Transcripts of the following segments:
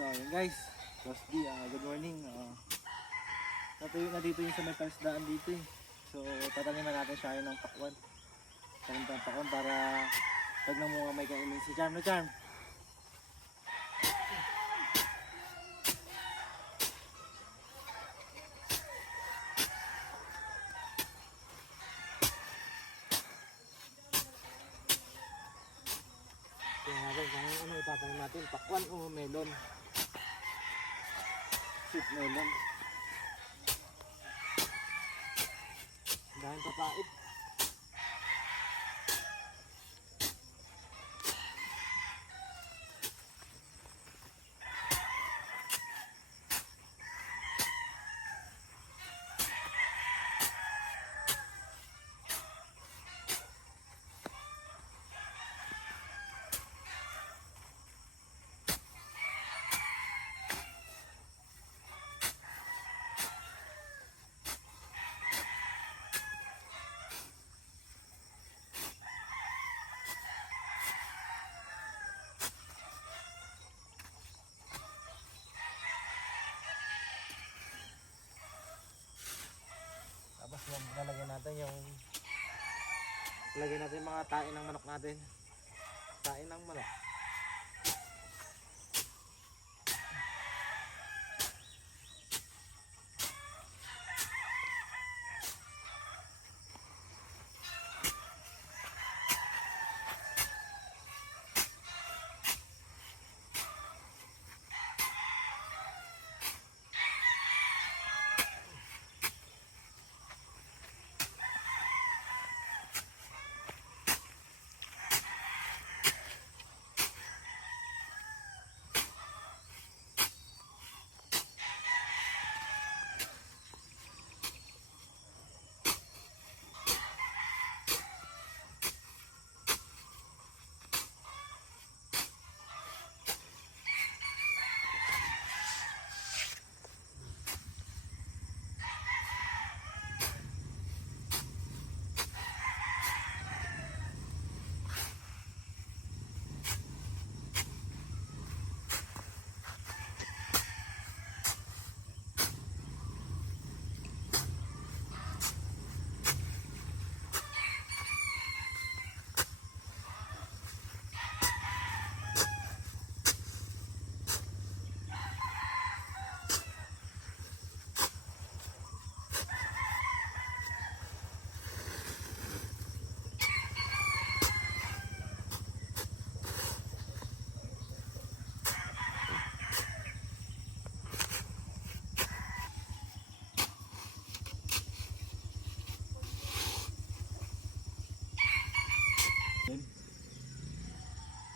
So ayun guys, Boss D, good morning. Natuyo na dito yung sa may palisdaan dito eh. So tatangin na natin siya ng pakwan. Tangin ng pakwan para pag nang mga may kainin si Charm na Charm. Tingnan natin kung ano itatangin natin, pakwan o melon. Sweet melon. Dahil papait. Tapos lalagyan natin lagyan natin mga tain ng manok natin. Tain ng manok.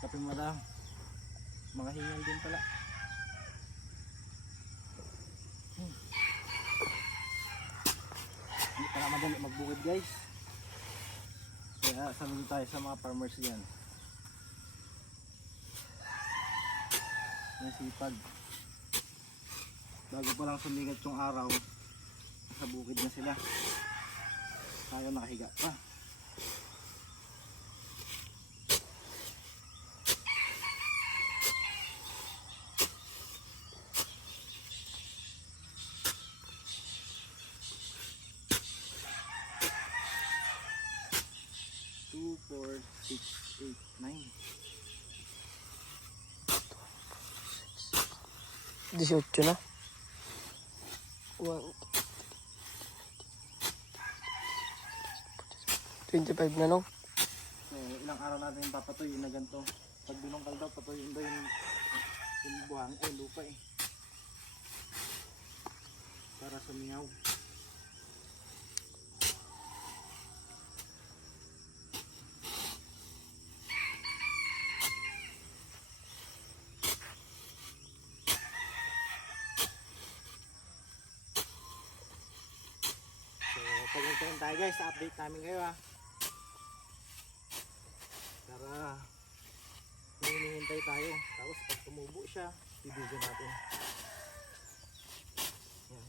Kape mo daw. Mga hingal din pala. Hindi pala madali magbukid guys. Kaya saludo tayo sa mga farmers dyan. Nasipag. Bago pa lang sumigat yung araw, sa bukid na sila. Tayo nakahiga pa. Two, 4, 6, 8, 9. 18 na. 25 na no? So, ilang araw natin yung papatuyin na ganito. Pag binungkal daw, patuyin daw yung buhang lupa eh. Para sumingaw. Pag-intayin tayo guys, update namin kayo para hinihintay tayo. Tapos pag tumubo siya, bibigyan natin. Yan.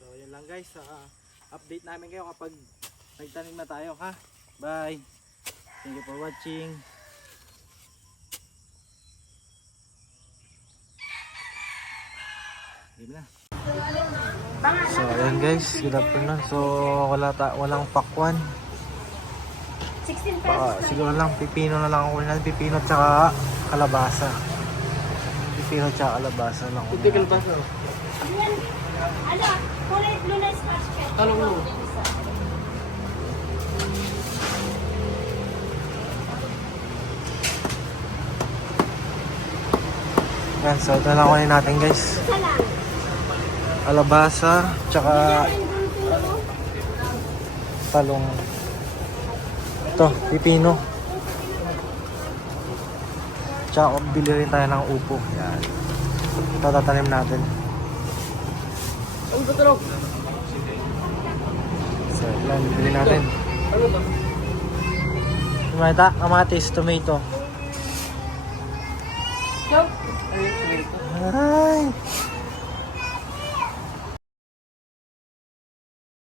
So yun lang guys, update namin kayo kapag Nagtanim na tayo ha. Bye. Thank you for watching. Game na. So ayan guys, good afternoon. So walang pakwan. 16 pesos. Siguro lang pipino na lang ako kunin natin. Pipino tsaka kalabasa. Pipino tsaka kalabasa lang. Hindi ka pa sa. Yan. Ano? Kulay blue na scotch pen. Talong mo. Yan, so ito na lang kunin natin guys. Isa lang. Kalabasa tsaka talong. Ito, pipino. Tsaka bili rin tayo ng upo. Yan. Ito tatanim natin. Ano ba talong? So, yan, bili natin. Ano ba? Tumata, kamatis, tomato. Yo. Ay, tomato. Ay!